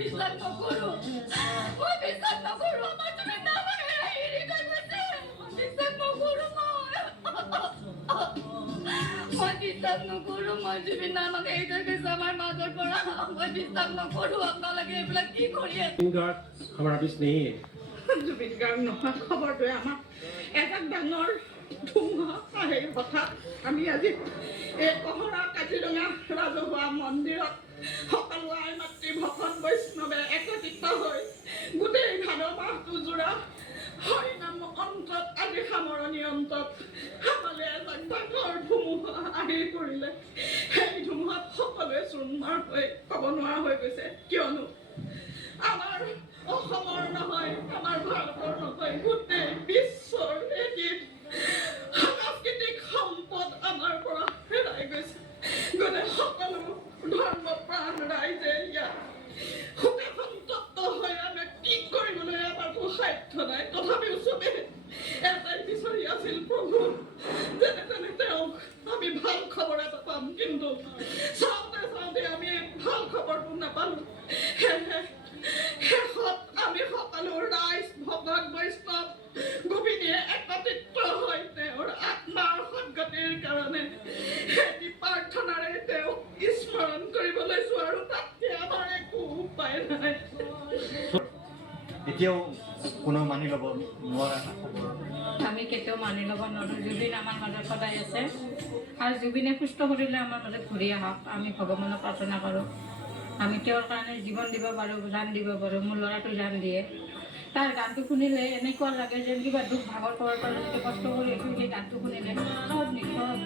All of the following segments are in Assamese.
বিশ্বাস নকৰোঁ মই বিশ্বাস নকৰোঁ আমাৰ তুমি নামাৰ হেৰি কৰি গৈছে বিশ্বাস নকৰোঁ মই বিশ্বাস নকৰোঁ মই জুবিন আমাক এই কৰি গৈছে আমাৰ মাজৰ পৰা মই বিশ্বাস নকৰোঁ আপোনালোকে এইবিলাক কি কৰি আছে जुबिन गार्ग हमारा बीच नहीं है। জুবিন গাৰ্গ নোহোৱা খবৰটোৱে আমাক এটা ডাঙৰ ধুমুহা আহে হঠাৎ আমি আজি এই কহৰা কাজিৰঙা ৰাজহুৱা মন্দিৰত সকলো আই মাতৃ ভকত বৈষ্ণৱে একত্ৰিত হৈ গোটেই ভাদ মাহটো জোৰা হৰিনাম অন্তত আজি সামৰণি অন্তত আমালে এজাক ডাঙৰ ধুমুহা আহি পৰিলে সেই ধুমুহাত সকলোৱে চূৰমাৰ হৈ ক'ব নোৱাৰা হৈ গৈছে কিয়নো আমাৰ অসমৰ নহয় আমাৰ ভাৰতৰ নহয় গোটেই বিশ্বৰ এটি সাংস্কৃতিক সম্পদ আমাৰ পৰা হেৰাই গৈছে গোটেই সকলো ধৰ্ম প্ৰাণ ৰাইজে ইয়াত সুখে সন্তপ্ত হৈ আমাক কি কৰিবলৈ আমাৰ সাধ্য নাই তথাপিও চবে এটাই বিচাৰি আছিল প্ৰভু যেনে তেনে তেওঁক আমি ভাল খবৰ এটা পাম কিন্তু চাওঁতে চাওঁতে আমি ভাল খবৰটো নাপালোঁ সেয়েহে শেষত আমি সকলো ৰাইজ ভকত বৈষ্ণৱ গোপিনীয়ে একত্ৰিত হৈ তেওঁৰ আত্মাৰ সদ্গতিৰ কাৰণে এটি প্ৰাৰ্থনাৰে তেওঁক স্মৰণ কৰিব লৈছোঁ আৰু তাতকে আমাৰ একো উপায় নাই এতিয়াও কোনো মানি ল'ব নোৱাৰা আমি কেতিয়াও মানি ল'ব নোৱাৰোঁ জুবিন আমাৰ মাজত সদায় আছে আৰু জুবিনে সুস্থ কৰিলে আমাৰ মাজত ঘূৰি আহক আমি ভগৱানক প্ৰাৰ্থনা কৰোঁ আমি তেওঁৰ কাৰণে জীৱন দিব পাৰোঁ জান দিব পাৰোঁ মোৰ ল'ৰাটো জান দিয়ে তাৰ গানটো শুনিলে এনেকুৱা লাগে যেন কিবা দুখ ভাগৰ কৰাৰ পৰা যদি কষ্ট কৰি আছোঁ সেই গানটো শুনিলে চব নিখৰ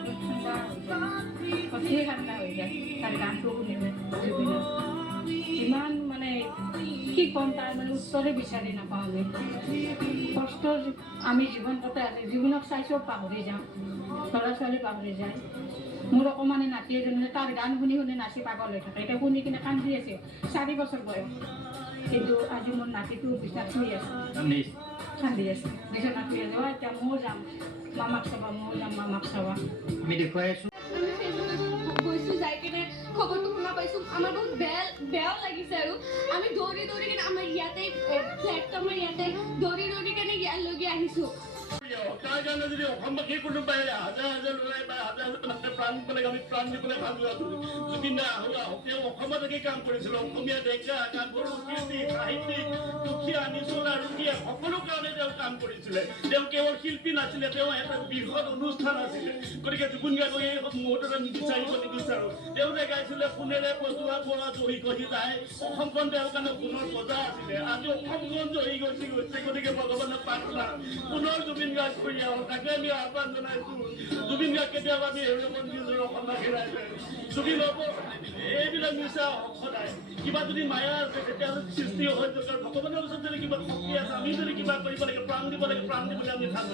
কঠিন ঠাণ্ডা হৈ যায় তাৰ গানটো শুনিলে জুবিনৰ ইমান মানে কি ক'ম তাৰ মানে উত্তৰে বিচাৰি নাপাওঁ আমি কষ্ট আমি জীৱন কটাই আছোঁ জীৱনক চাই চব পাহৰি যাওঁ ল'ৰা ছোৱালী পাহৰি যায় মোৰ অকণমানি নাতি এজনী তাৰ গান শুনি শুনি নাচি পাগল হৈ থাকে এতিয়া শুনি কিনে কান্দি আছে 4 বছৰ বয়স কিন্তু আজি মোৰ নাতিটো বিছনাত শুই আছে কান্দি আছে বিছনাত শুই আছে এতিয়া ময়ো যাম মামাক চাবা ময়ো যাম মামাক চাবা আমি দেখুৱাই আছোঁ গৈছো যাই কিনে খবৰটো শুনা পাইছো আমাৰ বহুত বেয়াও লাগিছে আৰু আমি দৌৰি দৌৰি কিনে আমাৰ ইয়াতে ফ্লেটটো আমাৰ ইয়াতে দৌৰি দৌৰি কিনে ইয়ালৈকে আহিছো তাৰ কাৰণে যদি অসমবাসী কোনোবাই হাজাৰ হাজাৰ ল'ৰাই বা হাজাৰ হাজাৰ প্ৰাণ দিবলৈ আমি প্ৰাণ দিবলৈ ভাল আছোঁ জুবিন দা তেওঁ অসমত থাকি কাম কৰিছিল অসমীয়া ডেকা গাভৰু কীৰ্তি সাহিত্যিক দুখীয়া নিচলা ৰোগীয়ে সকলো কাৰণে তেওঁ কাম কৰিছিলে তেওঁ কেৱল শিল্পী নাছিলে তেওঁ এটা বৃহৎ অনুষ্ঠান আছিলে গতিকে জুবিন গাৰ্গক এই মুহূৰ্তত বিচাৰিব নিবিচাৰোঁ তেওঁ যে গাইছিলে সোণেৰে বজোৱা পৰা জহি কহি যায় অসমখন তেওঁৰ কাৰণে সোণৰ বজা আছিলে আজি অসমখন জহি গৈছে গতিকে ভগৱানক প্ৰাৰ্থনা পুনৰ জুবিন গাৰ্গ কৰি আহক তাকে আমি আহ্বান জনাইছোঁ জুবিন গাৰ্গ কেতিয়াবা আমি নিজৰ অসমত হেৰাই যায় জুবিন হ'ব এইবিলাক মিছা সদায় কিবা যদি মায়া আছে তেতিয়াহ'লে সৃষ্টি হৈ দৰকাৰ ভগৱানৰ ওচৰত যদি কিবা শক্তি আছে আমি যদি কিবা কৰিব লাগে প্ৰাণ দিব লাগে প্ৰাণ দিবলৈ আমি ভাল